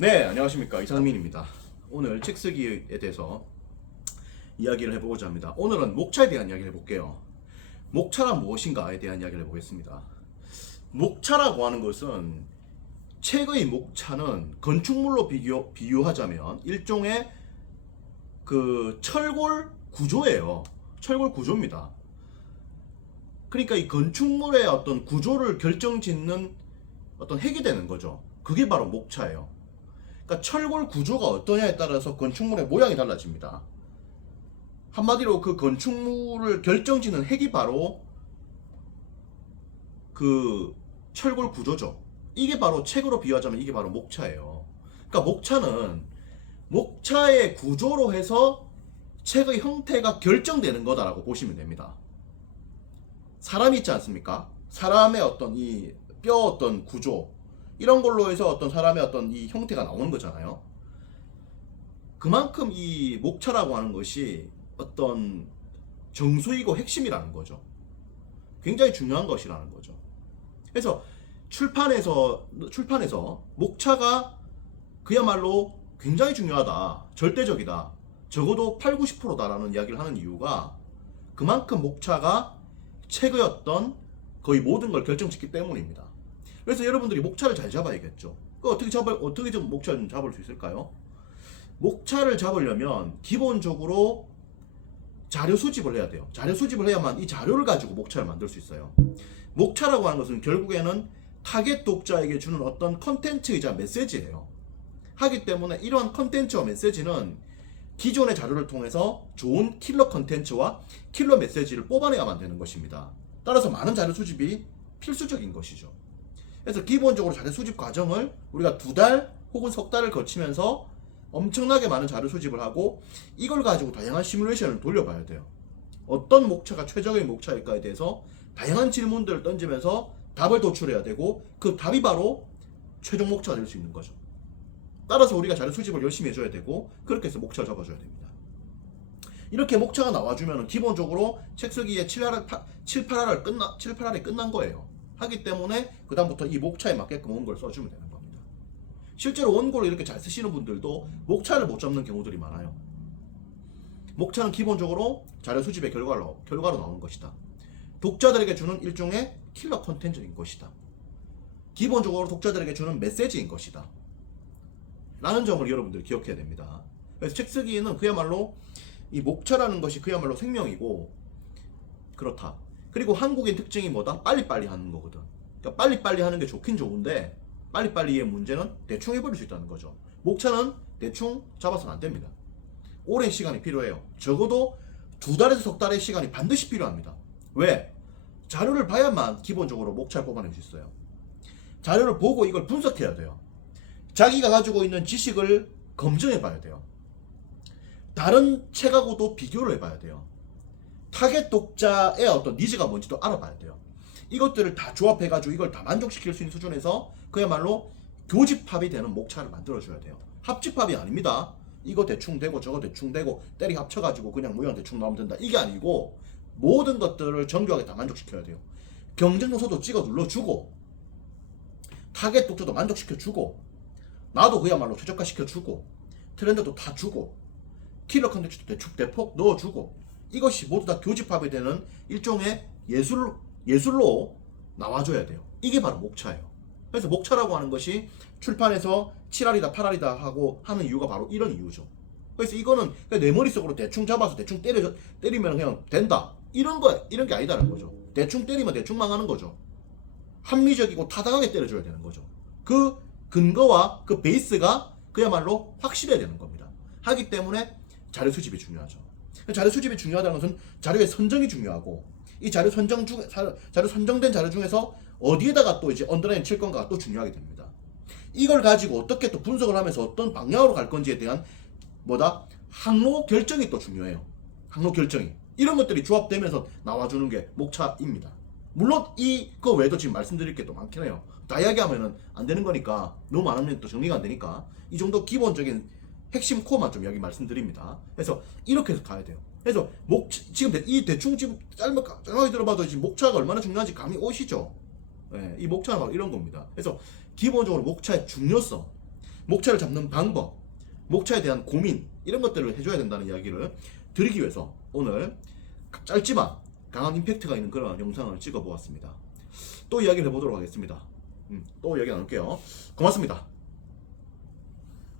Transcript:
네, 안녕하십니까. 이상민입니다. 오늘 책 쓰기에 대해서 이야기를 해보고자 합니다. 오늘은 목차에 대한 이야기를 해볼게요. 목차란 무엇인가에 대한 이야기를 해보겠습니다. 목차라고 하는 것은 책의 목차는 건축물로 비유하자면 일종의 그 철골 구조예요. 철골 구조입니다. 그러니까 이 건축물의 어떤 구조를 결정짓는 어떤 핵이 되는 거죠. 그게 바로 목차예요. 그러니까 철골 구조가 어떠냐에 따라서 건축물의 모양이 달라집니다. 한마디로 그 건축물을 결정짓는 핵이 바로 그 철골 구조죠. 이게 바로 책으로 비유하자면 이게 바로 목차예요. 그러니까 목차는 목차의 구조로 해서 책의 형태가 결정되는 거다라고 보시면 됩니다. 사람이 있지 않습니까? 사람의 어떤 이 뼈 어떤 구조 이런 걸로 해서 어떤 사람의 어떤 이 형태가 나오는 거잖아요. 그만큼 이 목차라고 하는 것이 어떤 정수이고 핵심이라는 거죠. 굉장히 중요한 것이라는 거죠. 그래서 출판에서 목차가 그야말로 굉장히 중요하다, 절대적이다, 적어도 8, 90%다라는 이야기를 하는 이유가 그만큼 목차가 책의 어떤 거의 모든 걸 결정짓기 때문입니다. 그래서 여러분들이 목차를 잘 잡아야겠죠. 어떻게 좀 목차를 잡을 수 있을까요? 목차를 잡으려면 기본적으로 자료 수집을 해야 돼요. 자료 수집을 해야만 이 자료를 가지고 목차를 만들 수 있어요. 목차라고 하는 것은 결국에는 타겟 독자에게 주는 어떤 컨텐츠이자 메시지예요. 하기 때문에 이러한 컨텐츠와 메시지는 기존의 자료를 통해서 좋은 킬러 컨텐츠와 킬러 메시지를 뽑아내야만 되는 것입니다. 따라서 많은 자료 수집이 필수적인 것이죠. 그래서 기본적으로 자료 수집 과정을 우리가 2달 혹은 석 달을 거치면서 엄청나게 많은 자료 수집을 하고 이걸 가지고 다양한 시뮬레이션을 돌려봐야 돼요. 어떤 목차가 최적의 목차일까에 대해서 다양한 질문들을 던지면서 답을 도출해야 되고 그 답이 바로 최종 목차가 될 수 있는 거죠. 따라서 우리가 자료 수집을 열심히 해줘야 되고 그렇게 해서 목차를 잡아줘야 됩니다. 이렇게 목차가 나와주면 기본적으로 책 쓰기에 7, 8화를 끝난 거예요. 하기 때문에 그 다음부터 이 목차에 맞게끔 원고를 써주면 되는 겁니다. 실제로 원고를 이렇게 잘 쓰시는 분들도 목차를 못 잡는 경우들이 많아요. 목차는 기본적으로 자료 수집의 결과로 나오는 것이다. 독자들에게 주는 일종의 킬러 콘텐츠인 것이다. 기본적으로 독자들에게 주는 메시지인 것이다. 라는 점을 여러분들이 기억해야 됩니다. 그래서 책 쓰기에는 그야말로 이 목차라는 것이 그야말로 생명이고 그렇다. 그리고 한국인 특징이 뭐다? 빨리빨리 하는 거거든. 그러니까 빨리빨리 하는 게 좋긴 좋은데 빨리빨리의 문제는 대충 해버릴 수 있다는 거죠. 목차는 대충 잡아서는 안 됩니다. 오랜 시간이 필요해요. 적어도 2달에서 석 달의 시간이 반드시 필요합니다. 왜? 자료를 봐야만 기본적으로 목차를 뽑아낼 수 있어요. 자료를 보고 이걸 분석해야 돼요. 자기가 가지고 있는 지식을 검증해 봐야 돼요. 다른 책하고도 비교를 해봐야 돼요. 타겟 독자의 어떤 니즈가 뭔지도 알아봐야 돼요. 이것들을 다 조합해가지고 이걸 다 만족시킬 수 있는 수준에서 그야말로 교집합이 되는 목차를 만들어줘야 돼요. 합집합이 아닙니다. 이거 대충 되고 저거 대충 되고 때리 합쳐가지고 그냥 모양 대충 나오면 된다. 이게 아니고 모든 것들을 정교하게 다 만족시켜야 돼요. 경쟁 요소도 찍어 눌러주고 타겟 독자도 만족시켜주고 나도 그야말로 최적화시켜주고 트렌드도 다 주고 킬러 컨텐츠도 대폭 넣어주고 이것이 모두 다 교집합이 되는 일종의 예술로 나와줘야 돼요. 이게 바로 목차예요. 그래서 목차라고 하는 것이 출판에서 7알이다 8알이다 하고 하는 이유가 바로 이런 이유죠. 그래서 이거는 내 머릿속으로 대충 잡아서 대충 때리면 그냥 된다. 이런 게 아니다라는 거죠. 대충 때리면 대충 망하는 거죠. 합리적이고 타당하게 때려줘야 되는 거죠. 그 근거와 그 베이스가 그야말로 확실해야 되는 겁니다. 하기 때문에 자료 수집이 중요하죠. 자료 수집이 중요하다는 것은 자료의 선정이 중요하고 이 자료 선정된 자료 중에서 어디에다가 또 이제 언더라인 칠 건가가 또 중요하게 됩니다. 이걸 가지고 어떻게 또 분석을 하면서 어떤 방향으로 갈 건지에 대한 항로 결정이 또 중요해요. 항로 결정이 이런 것들이 조합되면서 나와주는 게 목차입니다. 물론 이거 외에도 지금 말씀드릴 게 또 많긴 해요. 다 이야기하면은 안 되는 거니까 너무 많으면 또 정리가 안 되니까 이 정도 기본적인 핵심 코어만 좀 여기 말씀드립니다. 그래서 이렇게 해서 가야 돼요. 그래서 지금 이 대충 지금 짧게 들어봐도 지금 목차가 얼마나 중요한지 감이 오시죠? 네, 이 목차는 바로 이런 겁니다. 그래서 기본적으로 목차의 중요성, 목차를 잡는 방법, 목차에 대한 고민 이런 것들을 해줘야 된다는 이야기를 드리기 위해서 오늘 짧지만 강한 임팩트가 있는 그런 영상을 찍어 보았습니다. 또 이야기를 해보도록 하겠습니다. 또 이야기 나눌게요. 고맙습니다.